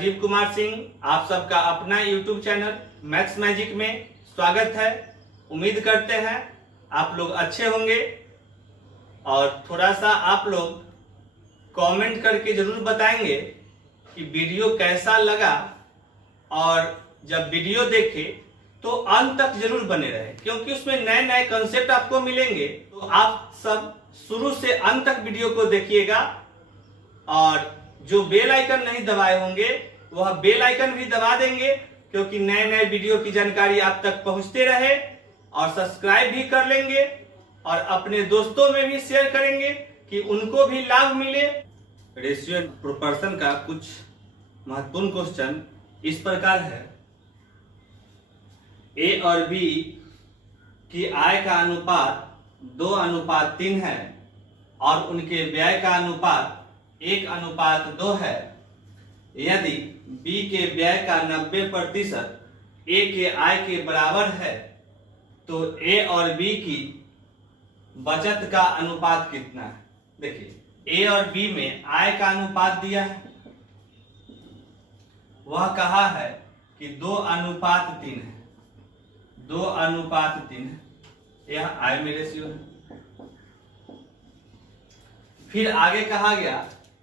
राजीव कुमार सिंह आप सबका अपना YouTube चैनल मैथ्स मैजिक में स्वागत है। उम्मीद करते हैं आप लोग अच्छे होंगे और थोड़ा सा आप लोग कमेंट करके जरूर बताएंगे कि वीडियो कैसा लगा, और जब वीडियो देखें तो अंत तक जरूर बने रहे क्योंकि उसमें नए नए कंसेप्ट आपको मिलेंगे। तो आप सब शुरू से अंत तक वीडियो को देखिएगा और जो बेल आइकन नहीं दबाए होंगे वह बेल आइकन भी दबा देंगे क्योंकि नए नए वीडियो की जानकारी आप तक पहुंचते रहे, और सब्सक्राइब भी कर लेंगे और अपने दोस्तों में भी शेयर करेंगे कि उनको भी लाभ मिले। रेशियो एंड प्रोपोर्शन का कुछ महत्वपूर्ण क्वेश्चन इस प्रकार है। ए और बी की आय का अनुपात 2:3 है और उनके व्यय का अनुपात 1:2 है। यदि B के व्यय का 90% A के आय के बराबर है तो A और B की बचत का अनुपात कितना है। देखिए A और B में आय का अनुपात दिया है, वह कहा है कि 2:3 है, 2:3 है, यह आय में रेशियो है। फिर आगे कहा गया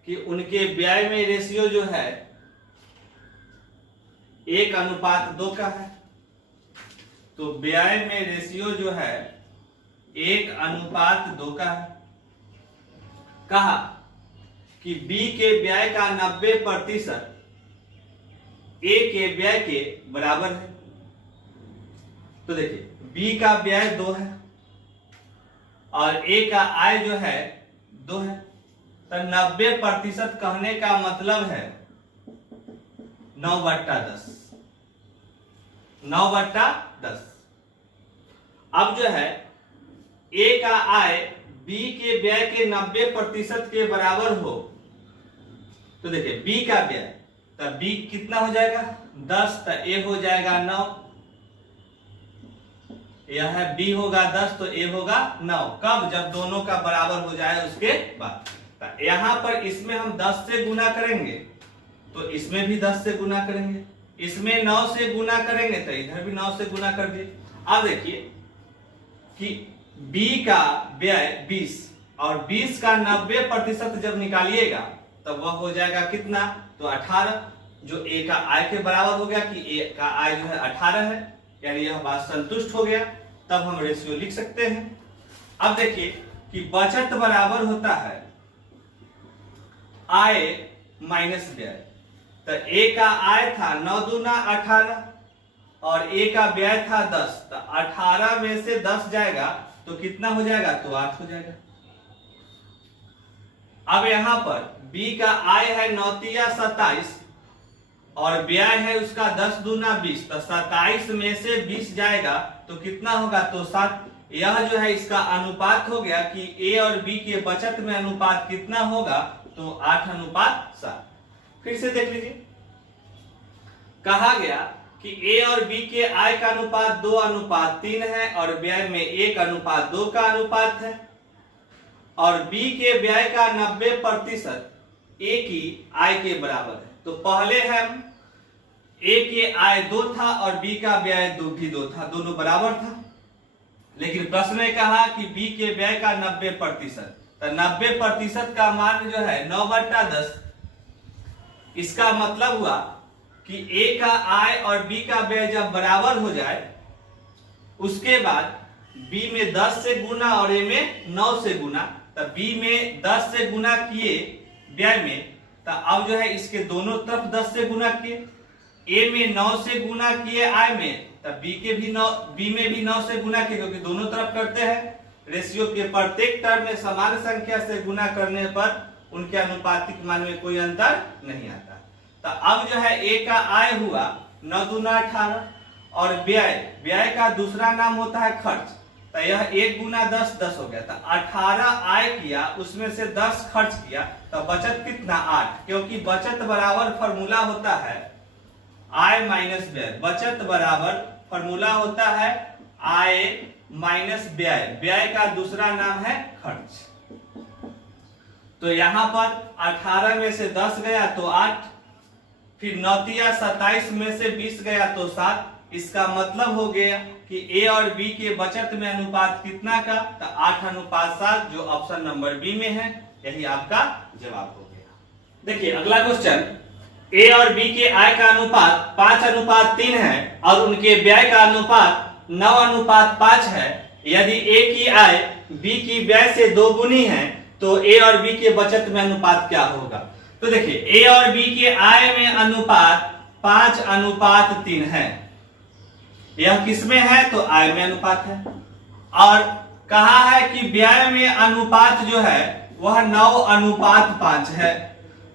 कि उनके व्यय में रेशियो जो है 1:2 का है, तो व्यय में रेशियो जो है 1:2 का है। कहा कि B के व्यय का 90% A के व्यय के बराबर है। तो देखिए B का व्यय 2 है और A का आय जो है 2 है, तो 90% कहने का मतलब है 9/10। 9/10। अब जो है A का आय B के व्यय के 90% के बराबर हो, तो देखिए B का व्यय, तो B कितना हो जाएगा 10, तो A हो जाएगा 9। यह है B होगा 10 तो A होगा 9। कब? जब दोनों का बराबर हो जाए उसके बाद। यहां पर इसमें हम 10 से गुना करेंगे तो इसमें भी 10 से गुना करेंगे, इसमें 9 से गुना करेंगे तो इधर भी 9 से गुना कर दिए। अब देखिए कि B का व्यय 20 और 20 का 90% जब निकालिएगा तब तो वह हो जाएगा कितना, तो 18, जो A का आय के बराबर हो गया कि A का आय जो है 18 है, यानी यह बात संतुष्ट हो गया। तब हम रेशियो लिख सकते हैं। अब देखिए कि बचत बराबर होता है आय माइनस व्यय। तो A का आय था 9 दूना 18 और A का व्यय था 10, तो 18 में से 10 जाएगा तो कितना हो जाएगा, तो 8 हो जाएगा। अब यहां पर B का आय है 9 तिया 27 और व्यय है उसका 10 दूना 20, तो 27 में से 20 जाएगा तो कितना होगा, तो 7। यह जो है इसका अनुपात हो गया कि A और B के बचत में अनुपात कितना होगा, तो 8:7। फिर से देख लीजिए, कहा गया कि A और B के आय का अनुपात 2:3 है और व्यय में 1:2 का अनुपात है, और B के व्यय का 90% A की आय के बराबर है। तो पहले हम A के आय 2 था और B का व्यय भी 2 था, दोनों बराबर था। लेकिन प्रश्न में कहा कि B के व्यय का 90%, तो 90% का मान जो है 9/10। इसका मतलब हुआ कि A का आय और B का व्यय जब बराबर हो जाए उसके बाद B में 10 से गुना और A में 9 से गुना, तो B में 10 से गुना किए व्यय में, तो अब जो है इसके दोनों तरफ 10 से गुना किए, A में 9 से गुना किए आय में, तब B में भी 9 से गुना किए, क्योंकि दोनों तरफ करते हैं। रेशियो के प्रत्येक टर्म में समान संख्या से गुना करने पर उनके अनुपातिक मान में कोई अंतर नहीं आता। तो अब जो है A का आय हुआ 9 दूना 18 और व्यय का दूसरा नाम होता है खर्च, तो यह 1 गुना 10 10 हो गया। तो 18 आय किया, उसमें से 10 खर्च किया, तो बचत कितना 8, क्योंकि बचत बराबर फॉर्मूला होता है आय माइनस व्यय। बचत बराबर फॉर्मूला होता है आय माइनस व्यय। व्यय का दूसरा नाम है खर्च। तो यहां पर 18 में से 10 गया तो 8, फिर 9 27 में से 20 गया तो 7। इसका मतलब हो गया कि ए और बी के बचत में अनुपात कितना का, तो 8:7, जो ऑप्शन नंबर बी में है। यही आपका जवाब हो गया। देखिए अगला क्वेश्चन, ए और बी के आय का अनुपात 5:3 है और उनके व्यय का अनुपात 9:5 है। यदि ए की आय बी की व्यय से 2 गुनी है तो ए और बी के बचत में अनुपात क्या होगा। तो देखिए ए और बी के आय में अनुपात 5:3 है। यह किसमें है, तो आय में अनुपात है। और कहा है कि व्यय में अनुपात जो है वह 9:5 है।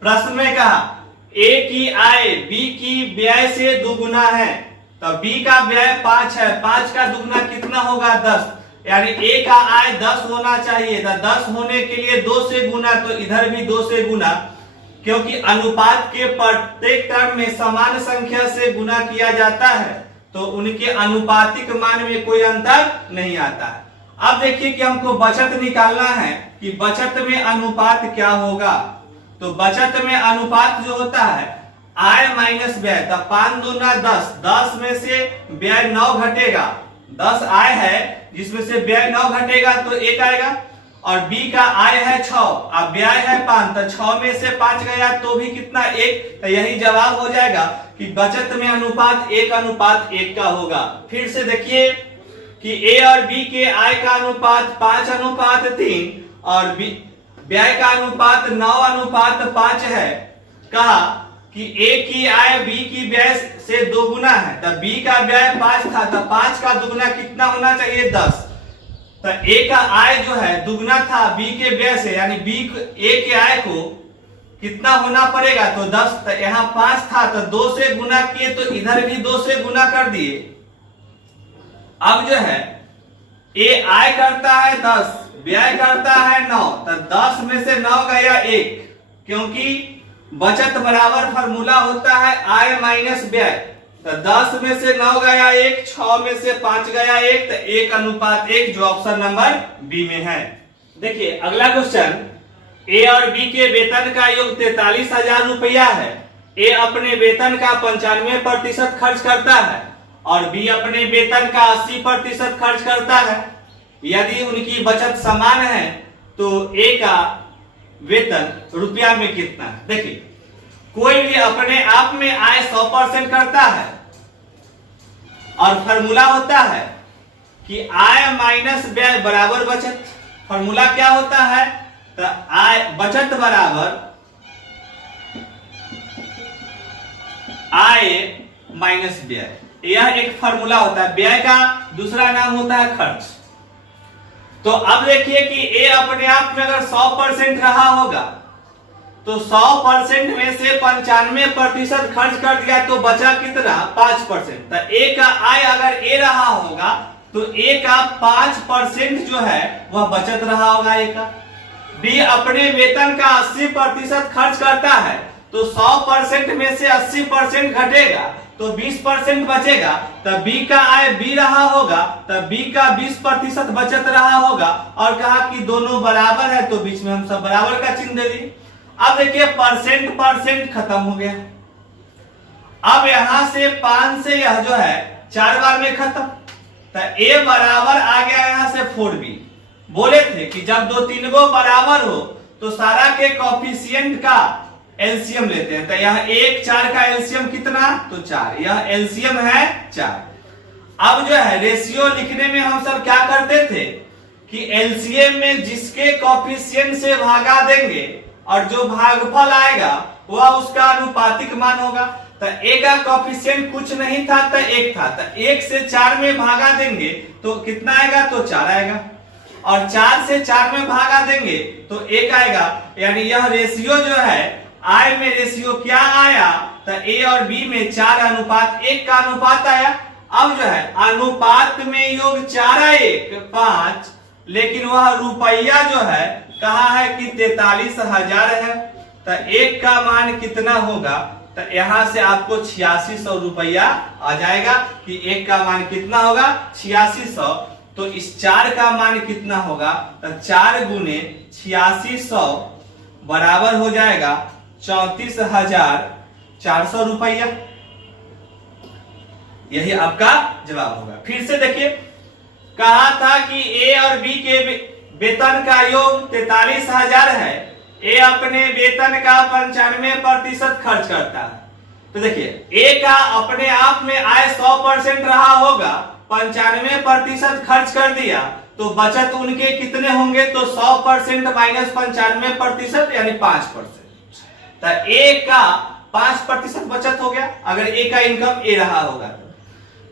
प्रश्न में कहा ए की आय बी की व्यय से दुगुना है, तो बी का व्यय 5 है, 5 का दुगुना कितना होगा, 10। यानी ए का आय 10 होना चाहिए था। 10 होने के लिए 2 से गुना, तो इधर भी 2 से गुना, क्योंकि अनुपात के प्रत्येक टर्म में समान संख्या से गुना किया जाता है तो उनके अनुपातिक मान में कोई अंतर नहीं आता है। अब देखिए कि हमको बचत निकालना है कि बचत में अनुपात क्या होगा। तो बचत में अनुपात जो होता है आय माइनस व्यय, तो 5 दूना 10, 10 में से व्यय 9 घटेगा। 10 आय है जिसमें से व्यय 9 घटेगा तो 1 आएगा। और बी का आय है 6, अब व्यय है 5, तो 6 में से 5 गया तो भी कितना, 1। तो यही जवाब हो जाएगा कि बचत में अनुपात 1:1 का होगा। फिर से देखिए कि ए और बी के आय का अनुपात 5:3 और व्यय का अनुपात 9:5 है। कहा कि ए की आय बी की व्यय से 2 गुना है, तो बी का व्यय 5 था, तो 5 का दुगुना कितना होना चाहिए, 10। तो ए का आय जो है दुगना था बी के व्यय से, यानी बी ए के आय को कितना होना पड़ेगा, तो 10। तो यहाँ 5 था तो 2 से गुना किए, तो इधर भी 2 से गुना कर दिए। अब जो है ए आय करता है 10, व्यय करता है 9, तो 10 में से 9 गया 1, क्योंकि बचत बराबर फॉर्मूला होता है आय माइनस व्यय। तो 10 में से 9 गया 1, 6 में से 5 गया 1, तो 1:1, जो ऑप्शन नंबर बी में है। देखिए अगला क्वेश्चन, ए और बी के वेतन का योग 43,000 रुपया है। ए अपने वेतन का 95% खर्च करता है और बी अपने वेतन का 80% खर्च करता है। यदि उनकी बचत समान है तो ए का वेतन रुपया में कितना है। देखिए कोई भी अपने आप में आय 100% करता है और फॉर्मूला होता है कि आय माइनस व्यय बराबर बचत। फॉर्मूला क्या होता है, तो आय बचत बराबर आय माइनस व्यय, यह एक फॉर्मूला होता है। व्यय का दूसरा नाम होता है खर्च। तो अब देखिए कि ए अपने आप में अगर 100% रहा होगा तो 100% में से 95% खर्च कर दिया तो बचा कितना, 5%। तो ए का आय अगर ए रहा होगा तो ए का 5% जो है वह बचत रहा होगा ए का। बी अपने वेतन का 80% खर्च करता है तो 100% में से 80% घटेगा तो 20% बचेगा। तो बी का आय बी रहा होगा तो बी का 20% बचत रहा होगा। और कहा कि दोनों बराबर है तो बीच में हम सब बराबर का चिन्ह दे दिए। अब देखिए परसेंट खत्म हो गया। अब यहां से 5 से यह जो है 4 बार में खत्म, तो ए बराबर आ गया यहां से 4b। बोले थे कि जब 2-3 गो बराबर हो तो सारा के कोफिशिएंट का एलसीएम लेते हैं। तो यह 1 4 का एलसीएम कितना, तो 4, यह एलसीएम है 4। अब जो है रेशियो लिखने में हम सब क्या करते थे कि एलसीएम में जिसके कोफिशिएंट से भागा देंगे और जो भागफल आएगा वह उसका अनुपातिक मान होगा। तो ए का कोफिशिएंट कुछ नहीं था तो 1 था, तो 1 से 4 में भागा देंगे तो कितना आएगा, तो 4 आएगा। और 4 से 4 में भागा देंगे तो 1 आएगा। यानी यह रेशियो जो है आय में रेशियो क्या आया, तो ए और बी में 4:1 का अनुपात आया। अब जो है अनुपात में योग 4:1 5, लेकिन वह रुपया जो है कहा है कि 43,000 है। तो 1 का मान कितना होगा, तो यहां से आपको 8600 रुपया आ जाएगा कि 1 का मान कितना होगा, 8600। तो इस 4 का मान कितना होगा, तो 4 गुने 8600 बराबर हो जाएगा 34,000 400 रुपया। यही आपका जवाब होगा। फिर से देखिए, कहा था कि ए और बी के वेतन का योग 43,000 है। ए अपने वेतन का 95% खर्च करता है। तो देखिए, ए का अपने आप में आय 100% रहा होगा, 95% खर्च कर दिया, तो बचत उनके कितने होंगे? तो 100% माइनस 95% यानी 5%। तो ए का 5% बचत हो गया अगर ए का इनकम ए रहा होगा। तो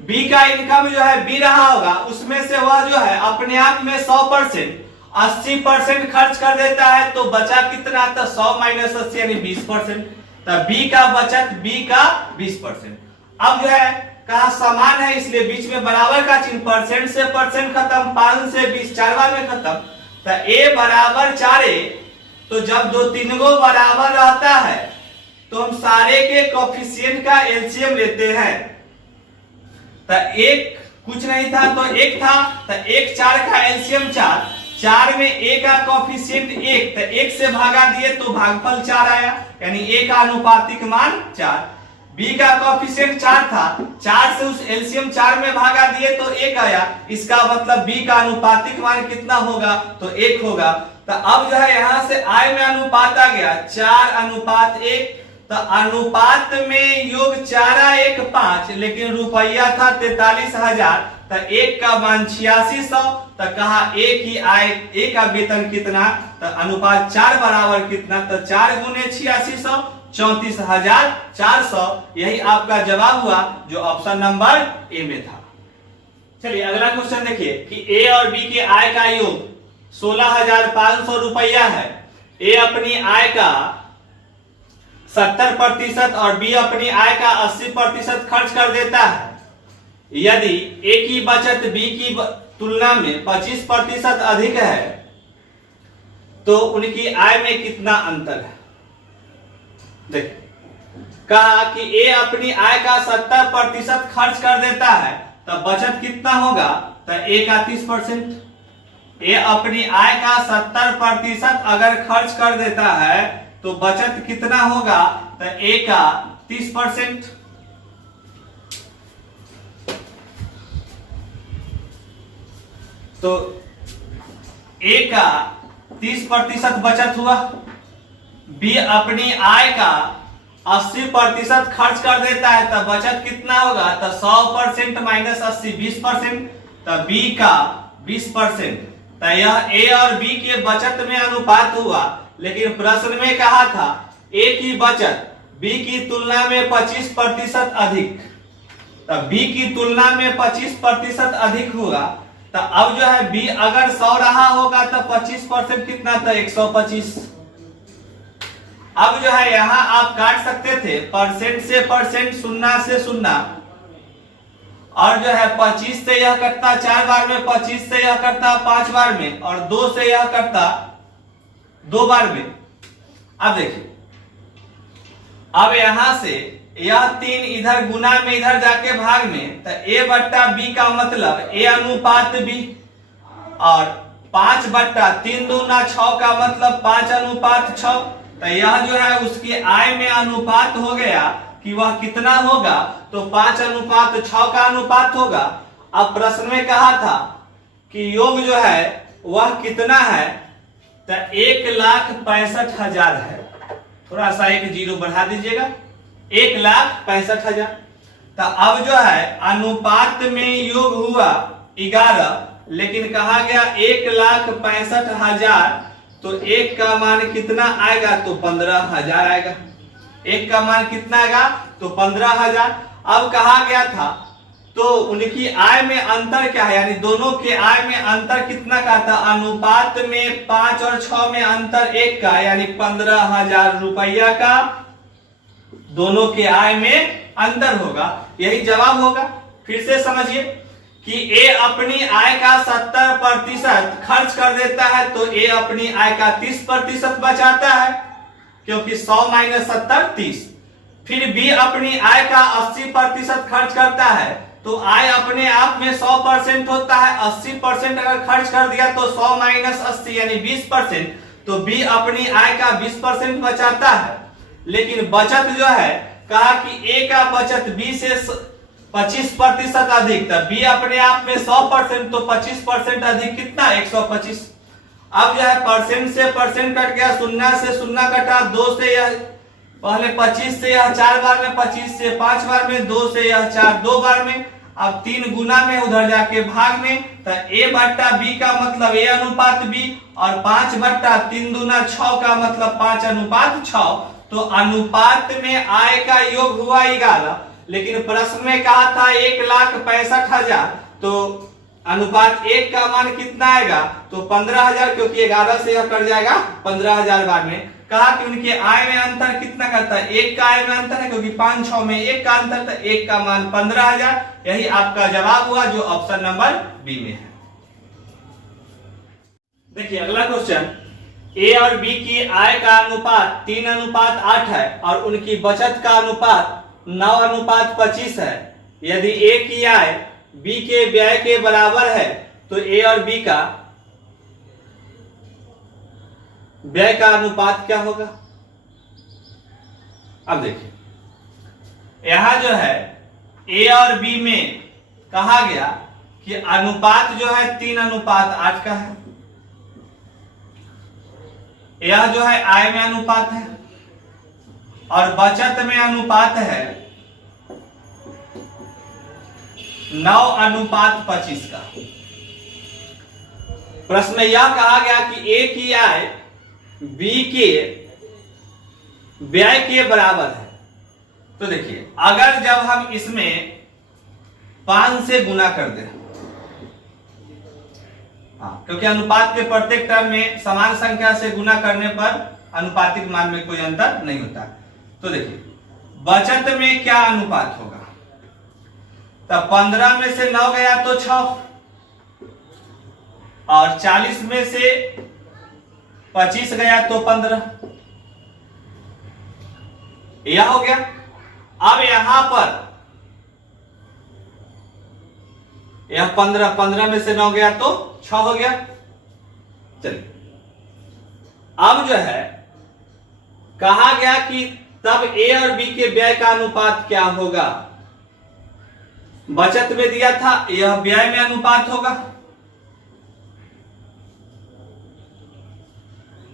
बी का इनकम जो है बी रहा होगा, उसमें से वह जो है अपने आप में 100% 80% खर्च कर देता है, तो बचा कितना? तो 100 माइनस 80 यानी 20%। तो बी का बचत बी का 20%। अब जो है कहा समान है, इसलिए बीच में बराबर का चिन्ह, परसेंट से परसेंट खत्म, 5 से 20 4 बार में खत्म। तो ए बराबर 4a, तो जब दो तीन गो बराबर रहता है तो हम सारे के कोफिशिएंट का एलसीएम लेते हैं। तो एक कुछ नहीं था तो एक था, तो 1 4 का एलसीएम 4, 4 में ए का कोफिशिएंट 1, तो 1 से भागा दिए तो भागफल 4 आया, यानी ए का अनुपातिक मान 4। बी का कोफिशिएंट 4 था, 4 से उस एलसीएम 4 में भागा दिए तो 1 आया, इसका मतलब बी का अनुपातिक मान कितना होगा? तो 1 होगा। तो अब जो है यहां से आय में अनुपात आ गया 4:1। तो अनुपात में योग 4:1 5, लेकिन रुपया था 43,000, तो 1 का मान 8600। तो कहा ए की आय, ए का वेतन कितना? तो अनुपात 4 बराबर कितना? तो 4 गुने 8600 34,400। यही आपका जवाब हुआ जो ऑप्शन नंबर ए में था। चलिए अगला क्वेश्चन देखिए कि ए और बी के आय का योग 16,500 रुपया है। ए अपनी आय का 70% और बी अपनी आय का 80% खर्च कर देता है। यदि ए की बचत बी की तुलना में 25% अधिक है तो उनकी आय में कितना अंतर है? देखिए, कहा कि ए अपनी आय का 70% खर्च कर देता है, तो बचत कितना होगा? तो ए का 30%। ए अपनी आय का 70% अगर खर्च कर देता है तो बचत कितना होगा? तो ए का 30%। तो ए का 30% बचत हुआ। बी अपनी आय का 80% खर्च कर देता है, तो बचत कितना होगा? तो 100% माइनस 80 20%। तो बी का 20%। तो यह ए और बी के बचत में अनुपात हुआ, लेकिन प्रश्न में कहा था ए की बचत बी की तुलना में 25% अधिक। तो बी की तुलना में 25% अधिक हुआ। तो अब जो है बी अगर 100 रहा होगा तो 25% कितना? तो 125। अब जो है यहां आप काट सकते थे परसेंट से परसेंट, 0 से 0, और जो है 25 से यह कटता 4 बार में, 25 से यह कटता 5 बार में, और 2 से यह कटता 2 बार में। अब देखिए, अब यहां से यह 3 इधर गुना में, इधर जाके भाग में, तो ए बट्टा बी का मतलब ए अनुपात बी, और 5/3 दूना 6 का मतलब 5:6। तो यह जो है उसकी आय में अनुपात हो गया कि वह कितना होगा? तो 5:6 का अनुपात होगा। अब प्रश्न में कहा था कि योग जो है वह कितना है? तो 1,65,000 है। थोड़ा सा एक जीरो बढ़ा दीजिएगा, 1,65,000। तो अब जो है अनुपात में योग हुआ 11, लेकिन कहा गया 1,65,000, तो 1 का मान कितना आएगा? तो 15,000 आएगा। 1 का मान कितना आएगा? तो 15,000। अब कहा गया था तो उनकी आय में अंतर क्या है, यानी दोनों के आय में अंतर कितना का था? अनुपात में 5 और 6 में अंतर 1 का, यानी 15,000 रुपया का दोनों के आय में अंतर होगा। यही जवाब होगा। फिर से समझिए कि ए अपनी आय का 70% खर्च कर देता है, तो ए अपनी आय का 30% बचाता है, क्योंकि 100 माइनस 70 30। फिर बी अपनी आय का 80% खर्च करता है, तो आय अपने आप में 100% होता है। 80% अगर खर्च कर दिया तो 100 माइनस 80 यानी 20%। तो बी अपनी आय का 20% बचाता है, लेकिन बचत जो है कहा कि ए का बचत बी से 25% अधिक, तब बी अपने आप में 100%, तो 25% अधिक कितना 125। अब जो है परसेंट से परसेंट कट गया, शून्य से शून्य कटा, 2 से यह पहले 25 से यह 4 बार में, 25 से 5 बार में, 2 से यह 4 2 बार में, अब 3 गुना में उधर जाके भाग में, तो ए बट्टा बी का मतलब ए अनुपात बी, और 5 बट्टा 3 दूना 6 का मतलब 5 अनुपात 6। तो अनुपात में आय का योग हुआ 11, लेकिन प्रश्न में कहा था 1,65,000, तो अनुपात 1 का मान कितना आएगा, तो 15,000, क्योंकि 11 से यह कट जाएगा 15,000 बार में। कहा कि उनके आय में अंतर कितना करता है, 1 का आय में अंतर है, क्योंकि 5 6 में 1 का अंतर था, 1 का मान 15,000। यही आपका जवाब हुआ जो ऑप्शन नंबर बी में है। देखिए अगला क्वेश्चन, ए और बी की आय का अनुपात 3:8 है और उनकी बचत का अनुपात 9:25 है। यदि ए की आय बी के व्यय के बराबर है तो ए और बी का व्यय का अनुपात क्या होगा। अब देखिए यहां जो है ए और बी में कहा गया कि अनुपात जो है 3:8 का है। यह जो है आय में अनुपात है और बचत में अनुपात है 9:25 का। प्रश्न में यह कहा गया कि ए की आय बी के व्यय के बराबर है। तो देखिए अगर जब हम इसमें 5 से गुना कर दें, क्योंकि अनुपात के प्रत्येक टर्म में समान संख्या से गुना करने पर अनुपातिक मान में कोई अंतर नहीं होता। तो देखिए बचत में क्या अनुपात होगा, तब 15 में से 9 गया तो 6, और 40 में से 25 गया तो 15, यह हो गया। अब यहां पर यह 15 में से 9 गया तो 6 हो गया। चलिए अब जो है कहा गया कि तब ए और बी के व्यय का अनुपात क्या होगा। बचत में दिया था यह व्यय में अनुपात होगा।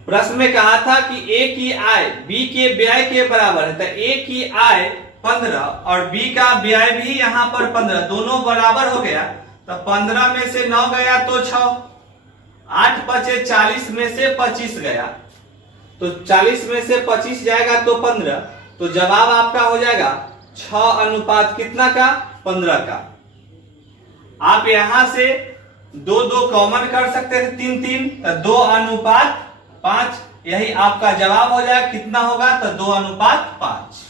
प्रश्न में कहा था कि ए की आय बी के व्यय के बराबर है, तो ए की आय 15 और बी का व्यय भी यहां पर 15, दोनों बराबर हो गया। तो 15 में से 9 गया तो 6, 8 बचे 40 में से 25 गया, तो 40 में से 25 जाएगा तो 15, तो जवाब आपका हो जाएगा 6 अनुपात कितना का 15 का। आप यहां से 2 कॉमन कर सकते थे, 3 तो 2 अनुपात 5, यही आपका जवाब हो जाएगा। कितना होगा तो 2 अनुपात 5।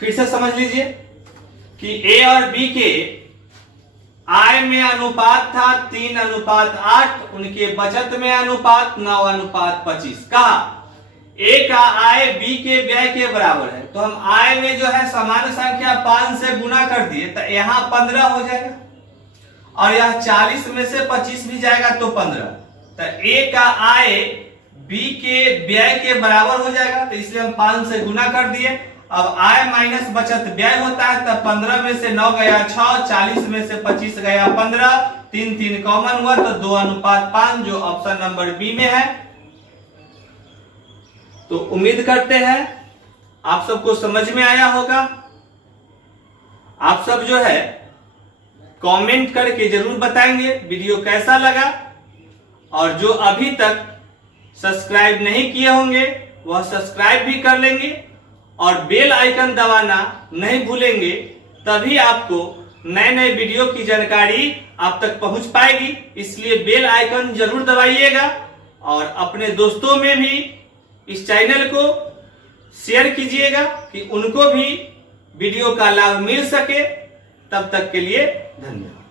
फिर से समझ लीजिए कि ए और बी के आय में अनुपात था 3:8, उनके बचत में अनुपात 9:25। कहा ए का आय बी के व्यय के बराबर है, तो हम आय में जो है समान संख्या 5 से गुना कर दिए, तो यहां 15 हो जाएगा, और यह 40 में से 25 भी जाएगा तो 15, तो ए का आय बी के व्यय के बराबर हो जाएगा, तो इसलिए हम 5 से गुना कर दिए। अब आय माइनस बचत व्यय होता है, तब 15 में से 9 गया 6, 40 में से 25 गया 15, 3 कॉमन हुआ तो 2 अनुपात 5, जो ऑप्शन नंबर बी में है। तो उम्मीद करते हैं आप सबको समझ में आया होगा। आप सब जो है कमेंट करके जरूर बताएंगे वीडियो कैसा लगा, और जो अभी तक सब्सक्राइब नहीं किए होंगे वह सब्सक्राइब भी कर लेंगे, और बेल आइकन दबाना नहीं भूलेंगे, तभी आपको नए नए वीडियो की जानकारी आप तक पहुंच पाएगी। इसलिए बेल आइकन जरूर दबाइएगा, और अपने दोस्तों में भी इस चैनल को शेयर कीजिएगा कि उनको भी वीडियो का लाभ मिल सके। तब तक के लिए धन्यवाद।